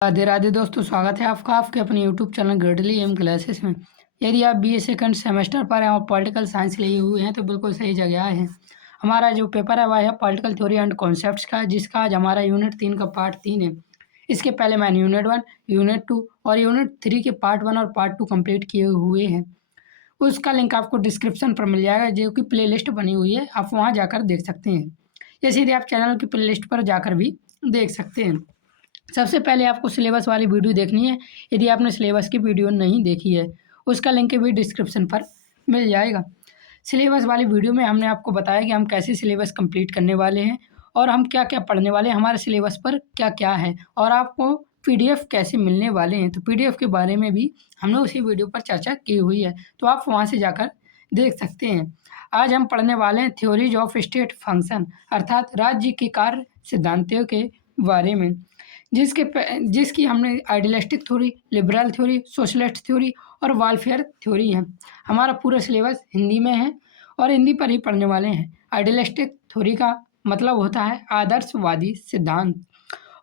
राधे राधे दोस्तों, स्वागत है आपका आपके अपने यूट्यूब चैनल ग्रेडली एम क्लासेस में। यदि आप बीए सेकंड सेमेस्टर पर हैं और पॉलिटिकल साइंस लिए हुए हैं तो बिल्कुल सही जगह आए हैं। हमारा जो पेपर है वह है पॉलिटिकल थ्योरी एंड कॉन्सेप्ट्स का, जिसका आज हमारा यूनिट 3 का पार्ट 3 है। इसके पहले मैंने यूनिट 1, यूनिट 2 और यूनिट 3 के पार्ट 1 और पार्ट 2 कंप्लीट किए हुए हैं। उसका लिंक आपको डिस्क्रिप्शन पर मिल जाएगा, जो कि प्ले लिस्ट बनी हुई है, आप वहाँ जाकर देख सकते हैं या सीधे आप चैनल की प्ले लिस्ट पर जाकर भी देख सकते हैं। सबसे पहले आपको सिलेबस वाली वीडियो देखनी है। यदि आपने सिलेबस की वीडियो नहीं देखी है, उसका लिंक भी डिस्क्रिप्शन पर मिल जाएगा। सिलेबस वाली वीडियो में हमने आपको बताया कि हम कैसे सिलेबस कंप्लीट करने वाले हैं और हम क्या क्या पढ़ने वाले हैं, हमारे सिलेबस पर क्या क्या है और आपको पीडीएफ कैसे मिलने वाले हैं। तो पीडीएफ के बारे में भी हमने उसी वीडियो पर चर्चा की हुई है, तो आप वहाँ से जाकर देख सकते हैं। आज हम पढ़ने वाले हैं थ्योरीज ऑफ स्टेट फंक्शन, अर्थात राज्य के कार्य सिद्धांतों के बारे में, जिसकी हमने idealistic theory, liberal theory, socialist theory और वालफेयर थ्योरी है। हमारा पूरा सिलेबस हिंदी में है और हिंदी पर ही पढ़ने वाले हैं। आइडियलिस्टिक थ्योरी का मतलब होता है आदर्शवादी सिद्धांत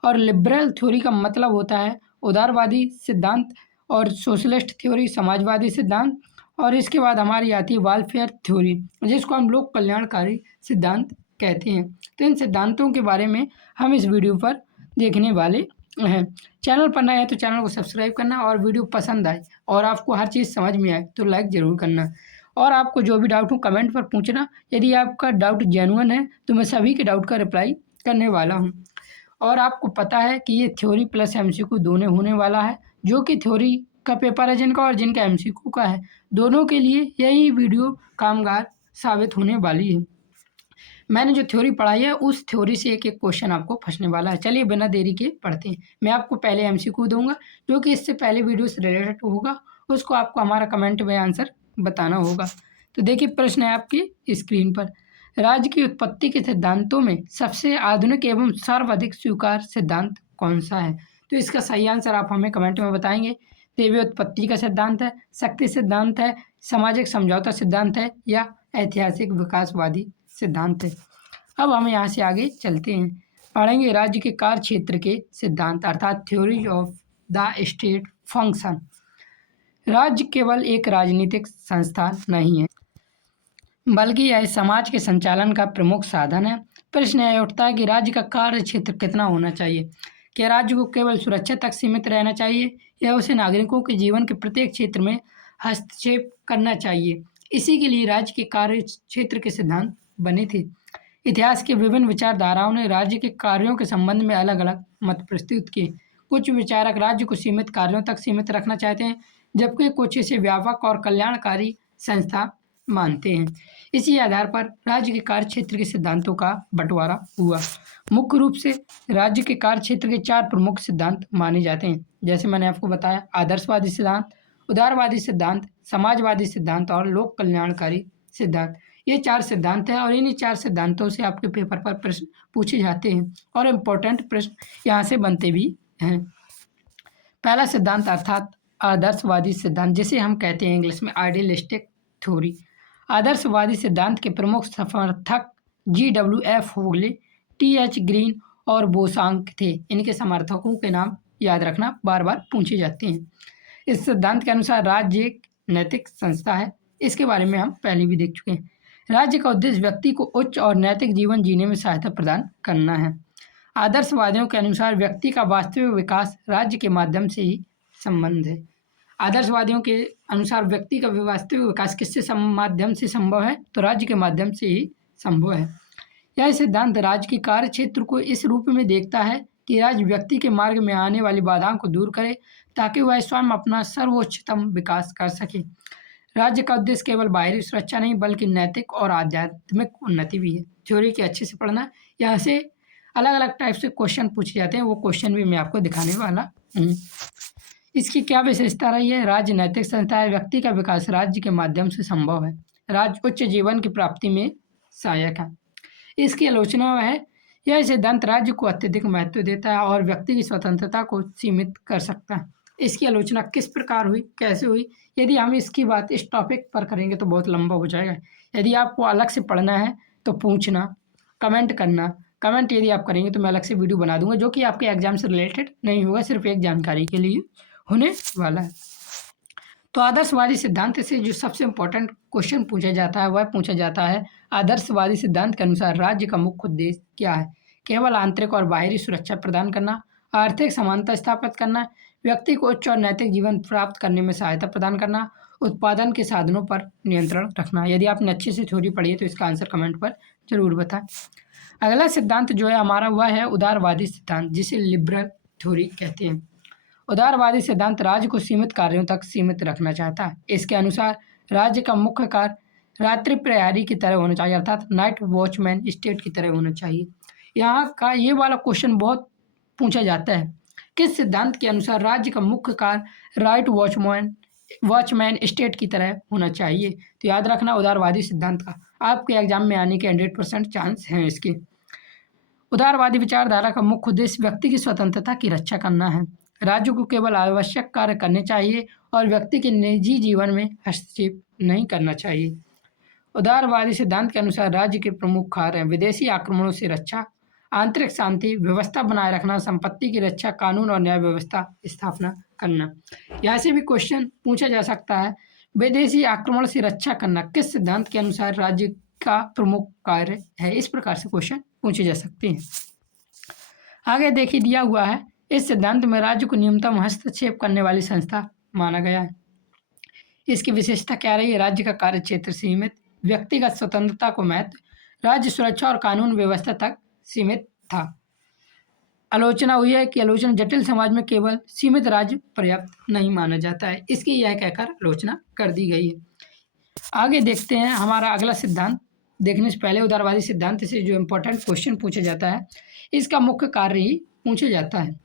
और लिबरल थ्योरी का मतलब होता है उदारवादी सिद्धांत और सोशलिस्ट थ्योरी समाजवादी सिद्धांत। और इसके बाद हमारी आती है वालफेयर थ्योरी, जिसको हम लोग कल्याणकारी सिद्धांत कहते हैं। तो इन सिद्धांतों के बारे में हम इस वीडियो पर देखने वाले हैं। चैनल पर नया है तो चैनल को सब्सक्राइब करना और वीडियो पसंद आए और आपको हर चीज़ समझ में आए तो लाइक ज़रूर करना। और आपको जो भी डाउट हो कमेंट पर पूछना। यदि आपका डाउट जेन्युइन है तो मैं सभी के डाउट का रिप्लाई करने वाला हूँ। और आपको पता है कि ये थ्योरी प्लस एमसीक्यू दोनों होने वाला है, जो कि थ्योरी का पेपर है जिनका और जिनका एमसीक्यू का है, दोनों के लिए यही वीडियो कामगार साबित होने वाली है। मैंने जो थ्योरी पढ़ाई है उस थ्योरी से एक एक क्वेश्चन आपको फंसने वाला है। चलिए बिना देरी के पढ़ते हैं। मैं आपको पहले एमसीक्यू दूंगा, जो कि इससे पहले वीडियो से रिलेटेड होगा, उसको आपको हमारा कमेंट में आंसर बताना होगा। तो देखिए प्रश्न है आपकी स्क्रीन पर। राज्य की उत्पत्ति के सिद्धांतों में सबसे आधुनिक एवं सर्वाधिक स्वीकार सिद्धांत कौन सा है? तो इसका सही आंसर आप हमें कमेंट में बताएंगे। दैवीय उत्पत्ति का सिद्धांत है, शक्ति सिद्धांत है, सामाजिक समझौता सिद्धांत है या ऐतिहासिक विकासवादी सिद्धांत है। अब हम यहाँ से आगे चलते हैं, पढ़ेंगे राज्य के कार्य क्षेत्र के सिद्धांत, अर्थात theory of the state function. राज्य केवल एक राजनीतिक संस्था नहीं है, बल्कि यह समाज के संचालन का प्रमुख साधन है। प्रश्न यह उठता है कि राज्य का कार्य क्षेत्र कितना होना चाहिए? क्या राज्य को केवल सुरक्षा तक सीमित रहना चाहिए या उसे नागरिकों के जीवन के प्रत्येक क्षेत्र में हस्तक्षेप करना चाहिए? इसी के लिए राज्य के कार्य क्षेत्र के सिद्धांत बने थे। इतिहास के विभिन्न विचारधाराओं ने राज्य के कार्यों के संबंध में अलग अलग मत प्रस्तुत किए। कुछ विचारक राज्य को सीमित कार्यों तक सीमित रखना चाहते हैं, जबकि कुछ इसे व्यापक और कल्याणकारी संस्था मानते हैं। इसी आधार पर राज्य के कार्य क्षेत्र के सिद्धांतों का बंटवारा हुआ। मुख्य रूप से राज्य के कार्य क्षेत्र के 4 प्रमुख सिद्धांत माने जाते हैं, जैसे मैंने आपको बताया आदर्शवादी सिद्धांत, उदारवादी सिद्धांत, समाजवादी सिद्धांत और लोक कल्याणकारी सिद्धांत। ये 4 सिद्धांत हैं और इन्हीं 4 सिद्धांतों से आपके पेपर पर प्रश्न पूछे जाते हैं और इम्पोर्टेंट प्रश्न यहाँ से बनते भी हैं। पहला सिद्धांत अर्थात आदर्शवादी सिद्धांत, जिसे हम कहते हैं इंग्लिश में आइडियलिस्टिक थ्योरी। आदर्शवादी सिद्धांत के प्रमुख समर्थक GW.F. होगले, TH. ग्रीन और बोसांग थे। इनके समर्थकों के नाम याद रखना, बार बार पूछे जाते हैं। इस सिद्धांत के अनुसार राज्य एक नैतिक संस्था है। इसके बारे में हम पहले भी देख चुके हैं। राज्य का उद्देश्य व्यक्ति को उच्च और नैतिक जीवन जीने में सहायता प्रदान करना है। आदर्शवादियों के अनुसार व्यक्ति का वास्तविक विकास राज्य के माध्यम से ही संबंध है। आदर्शवादियों के अनुसार व्यक्ति का वास्तविक विकास किससे माध्यम से संभव है? तो राज्य के माध्यम से ही संभव है। यह सिद्धांत राज्य के कार्य क्षेत्र को इस रूप में देखता है कि राज्य व्यक्ति के मार्ग में आने वाली बाधाओं को दूर करे, ताकि वह स्वयं अपना सर्वोच्चतम विकास कर सके। राज्य का उद्देश्य केवल बाहरी सुरक्षा नहीं, बल्कि नैतिक और आध्यात्मिक उन्नति भी है। थ्योरी के अच्छे से पढ़ना, यहाँ से अलग अलग टाइप से क्वेश्चन पूछे जाते हैं, वो क्वेश्चन भी मैं आपको दिखाने वाला हूँ। इसकी क्या विशेषता रही है? राज्य नैतिक संस्था है, व्यक्ति का विकास राज्य के माध्यम से संभव है, राज्य उच्च जीवन की प्राप्ति में सहायक है। इसकी आलोचना है यह सिद्धांत राज्य को अत्यधिक महत्व देता है और व्यक्ति की स्वतंत्रता को सीमित कर सकता है। इसकी आलोचना किस प्रकार हुई, कैसे हुई? यदि हम इसकी बात इस टॉपिक पर करेंगे तो बहुत लंबा हो जाएगा। यदि आपको अलग से पढ़ना है तो पूछना, कमेंट करना, कमेंट यदि आप करेंगे तो मैं अलग से वीडियो बना दूंगा, जो कि आपके एग्जाम से रिलेटेड नहीं होगा, सिर्फ एक जानकारी के लिए होने वाला है। तो आदर्शवादी सिद्धांत से जो सबसे इम्पोर्टेंट क्वेश्चन पूछा जाता है वह पूछा जाता है, आदर्शवादी सिद्धांत के अनुसार राज्य का मुख्य उद्देश्य क्या है? केवल आंतरिक और बाहरी सुरक्षा प्रदान करना, आर्थिक समानता स्थापित करना, व्यक्ति को उच्च और नैतिक जीवन प्राप्त करने में सहायता प्रदान करना, उत्पादन के साधनों पर नियंत्रण रखना। यदि आपने अच्छे से थ्योरी पढ़ी है तो इसका आंसर कमेंट पर जरूर बताएं। अगला सिद्धांत जो है हमारा वह है उदारवादी सिद्धांत, जिसे लिबरल थ्योरी कहते हैं। उदारवादी सिद्धांत राज्य को सीमित कार्यों तक सीमित रखना चाहता है। इसके अनुसार राज्य का मुख्य कार्य रात्रि प्रहरी की तरह होना चाहिए, अर्थात नाइट वॉचमैन स्टेट की तरह होना चाहिए। यहाँ का ये वाला क्वेश्चन बहुत पूछा जाता है, किस सिद्धांत के अनुसार राज्य का मुख्य कार्य राइट वॉचमैन स्टेट की तरह होना चाहिए? तो याद रखना उदारवादी सिद्धांत का आपके एग्जाम में आने के 100% चांस हैं इसके। उदारवादी विचारधारा का मुख्य उद्देश्य व्यक्ति की स्वतंत्रता की रक्षा करना है। राज्य को केवल आवश्यक कार्य करने चाहिए और व्यक्ति के निजी जीवन में हस्तक्षेप नहीं करना चाहिए। उदारवादी सिद्धांत के अनुसार राज्य के प्रमुख कार्य हैं विदेशी आक्रमणों से रक्षा, आंतरिक शांति व्यवस्था बनाए रखना, संपत्ति की रक्षा, कानून और न्याय व्यवस्था स्थापना करना। यहाँ से भी क्वेश्चन पूछा जा सकता है, विदेशी आक्रमण से रक्षा करना किस सिद्धांत के अनुसार राज्य का प्रमुख कार्य है? इस प्रकार से क्वेश्चन पूछे जा सकते हैं। आगे देखिए दिया हुआ है, इस सिद्धांत में राज्य को न्यूनतम हस्तक्षेप करने वाली संस्था माना गया है। इसकी विशेषता क्या रही है? राज्य का कार्य क्षेत्र सीमित, व्यक्तिगत स्वतंत्रता को महत्व, राज्य सुरक्षा और कानून व्यवस्था तक सीमित था। आलोचना हुई है कि आलोचना जटिल समाज में केवल सीमित राज्य पर्याप्त नहीं माना जाता है, इसकी यह कहकर आलोचना कर दी गई है। आगे देखते हैं हमारा अगला सिद्धांत। देखने से पहले उदारवादी सिद्धांत से जो इम्पोर्टेंट क्वेश्चन पूछा जाता है इसका मुख्य कार्य ही पूछा जाता है।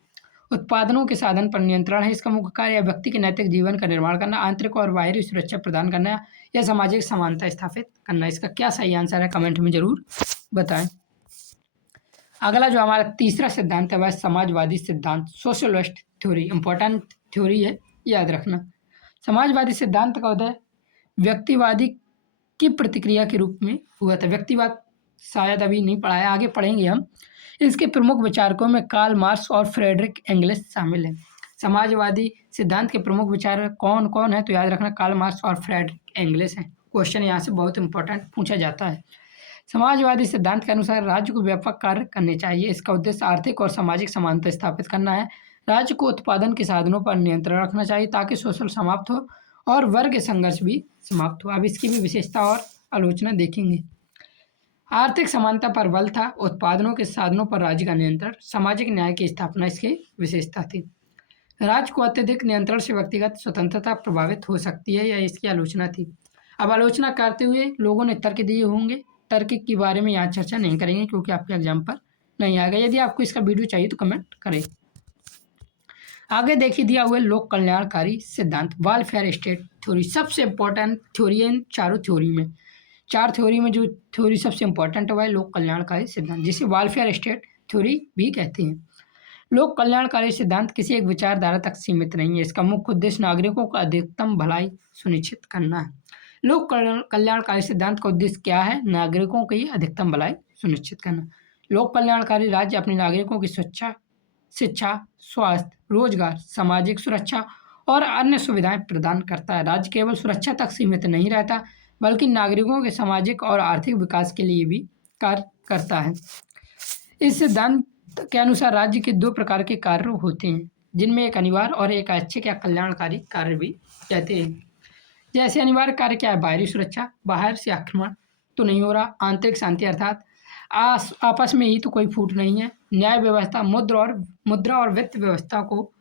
उत्पादनों के साधन पर नियंत्रण है, इसका मुख्य कार्य व्यक्ति के नैतिक जीवन का निर्माण करना, आंतरिक और बाहरी सुरक्षा प्रदान करना या सामाजिक समानता स्थापित करना। इसका क्या सही आंसर है कमेंट में जरूर बताएं। अगला जो हमारा तीसरा सिद्धांत है वह समाजवादी सिद्धांत, सोशलिस्ट थ्योरी। इंपॉर्टेंट थ्योरी है, याद रखना। समाजवादी सिद्धांत का उदय व्यक्तिवादी की प्रतिक्रिया के रूप में हुआ था। व्यक्तिवाद शायद अभी नहीं पढ़ा है, आगे पढ़ेंगे हम। इसके प्रमुख विचारकों में कार्ल मार्क्स और फ्रेडरिक एंगल्स शामिल हैं। समाजवादी सिद्धांत के प्रमुख विचारक कौन कौन है? तो याद रखना कार्ल मार्क्स और फ्रेडरिक एंगल्स हैं। क्वेश्चन यहाँ से बहुत इंपॉर्टेंट पूछा जाता है। समाजवादी सिद्धांत के अनुसार राज्य को व्यापक कार्य करने चाहिए। इसका उद्देश्य आर्थिक और सामाजिक समानता स्थापित करना है। राज्य को उत्पादन के साधनों पर नियंत्रण रखना चाहिए ताकि शोषण समाप्त हो और वर्ग संघर्ष भी समाप्त हो। अब इसकी भी विशेषता और आलोचना देखेंगे। आर्थिक समानता पर बल था, उत्पादनों के साधनों पर राज्य का नियंत्रण, सामाजिक न्याय की स्थापना इसकी विशेषता थी। राज्य को अत्यधिक नियंत्रण से व्यक्तिगत स्वतंत्रता प्रभावित हो सकती है, यह इसकी आलोचना थी। अब आलोचना करते हुए लोगों ने तर्क दिए होंगे, तर्क के बारे में यहाँ चर्चा नहीं करेंगे क्योंकि आपके एग्जाम पर नहीं आएगा। यदि आपको इसका वीडियो चाहिए तो कमेंट करें। आगे देखिए दिया हुआ लोक कल्याणकारी सिद्धांत, वेलफेयर स्टेट थ्योरी। सबसे इंपॉर्टेंट थ्योरी है इन चारों थ्योरी में। चार थ्योरी में जो थ्योरी सबसे इंपॉर्टेंट है वह लोक कल्याणकारी सिद्धांत, जिसे वेलफेयर स्टेट थ्योरी भी कहते हैं। लोक कल्याणकारी सिद्धांत किसी एक विचारधारा तक सीमित नहीं है। इसका मुख्य उद्देश्य नागरिकों का अधिकतम भलाई सुनिश्चित करना है। लोक कल्याणकारी सिद्धांत का उद्देश्य क्या है? नागरिकों की अधिकतम भलाई सुनिश्चित करना। लोक कल्याणकारी राज्य अपने नागरिकों की शिक्षा, स्वास्थ्य, रोजगार, सामाजिक सुरक्षा और अन्य सुविधाएं प्रदान करता है। राज्य केवल सुरक्षा तक सीमित नहीं रहता बल्कि नागरिकों के सामाजिक और आर्थिक विकास के लिए भी कार्य करता है। इस सिद्धांत के अनुसार राज्य के दो प्रकार के कार्य होते हैं, जिनमें एक अनिवार्य और एक ऐच्छिक या कल्याणकारी कार्य भी कहते हैं। जैसे अनिवार्य कार्य क्या है? बाहरी सुरक्षा, बाहर से आक्रमण तो नहीं हो रहा। आंतरिक शांति अर्थात आपस में ही तो कोई फूट नहीं है। न्याय व्यवस्था, मुद्रा और वित्त व्यवस्था को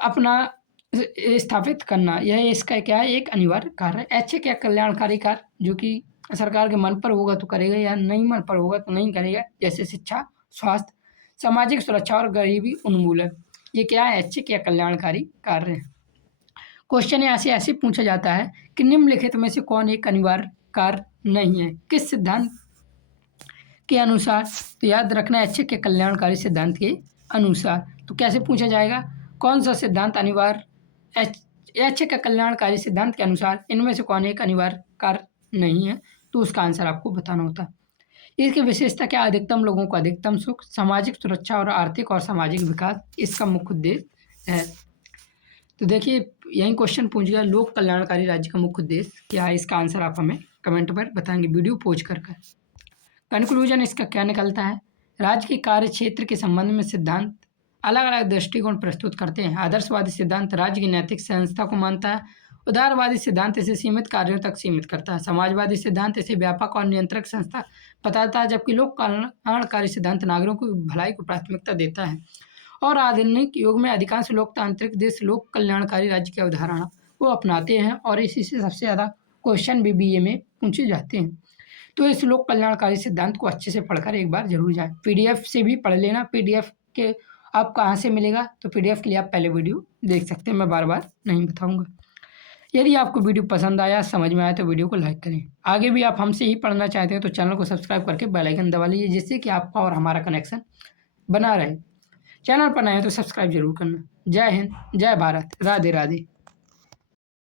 अपना स्थापित करना, यह इसका क्या है? एक अनिवार्य कार्य है। ऐच्छिक या कल्याणकारी कार्य जो कि सरकार के मन पर होगा तो करेगा या नहीं मन पर होगा तो नहीं करेगा, जैसे शिक्षा, स्वास्थ्य, सामाजिक सुरक्षा और गरीबी उन्मूलन। ये क्या है? ऐच्छिक या कल्याणकारी कार्य है। क्वेश्चन यहाँ से ऐसे पूछा जाता है कि निम्नलिखित में से कौन एक अनिवार्य कार्य नहीं है? किस सिद्धांत के अनुसार? तो याद रखना ऐच्छिक या कल्याणकारी सिद्धांत के अनुसार। तो कैसे पूछा जाएगा? कौन सा सिद्धांत अनिवार्य? ऐच्छिक या कल्याणकारी सिद्धांत के अनुसार इनमें से कौन एक अनिवार्य कार्य नहीं है? तो उसका आंसर आपको बताना होता है। इसकी विशेषता क्या? अधिकतम लोगों को अधिकतम सुख, सामाजिक सुरक्षा और आर्थिक और सामाजिक विकास इसका मुख्य उद्देश्य है। तो देखिए यही क्वेश्चन पूछ गया, लोक कल्याणकारी राज्य का मुख्य उद्देश्य क्या है? इसका आंसर आप हमें कमेंट पर बताएंगे वीडियो पोस्ट कर। कंक्लूजन इसका क्या निकलता है? राज्य के कार्य क्षेत्र के संबंध में सिद्धांत अलग अलग दृष्टिकोण प्रस्तुत करते हैं। आदर्शवादी सिद्धांत राज्य की नैतिक संस्था को मानता है। उदारवादी सिद्धांत इसे सीमित कार्यों तक सीमित करता है। समाजवादी सिद्धांत इसे व्यापक और नियंत्रक संस्था बताता है, जबकि लोक कल्याणकारी सिद्धांत नागरिकों की भलाई को प्राथमिकता देता है। और आधुनिक युग में अधिकांश लोकतांत्रिक देश लोक कल्याणकारी राज्य की अवधारणा को अपनाते हैं और इसी से सबसे ज़्यादा क्वेश्चन भी BA में पूछे जाते हैं। तो इस लोक कल्याणकारी सिद्धांत को अच्छे से पढ़कर एक बार जरूर जाएं। PDF से भी पढ़ लेना। PDF के आप कहाँ से मिलेगा? तो PDF के लिए आप पहले वीडियो देख सकते हैं, मैं बार बार नहीं बताऊंगा। यदि आपको वीडियो पसंद आया, समझ में आया तो वीडियो को लाइक करें। आगे भी आप हमसे ही पढ़ना चाहते हैं तो चैनल को सब्सक्राइब करके बेल आइकन दबा लीजिए, जिससे कि आपका और हमारा कनेक्शन बना रहे। चैनल पर नए हैं तो सब्सक्राइब जरूर करना। जय हिंद, जय भारत, राधे राधे।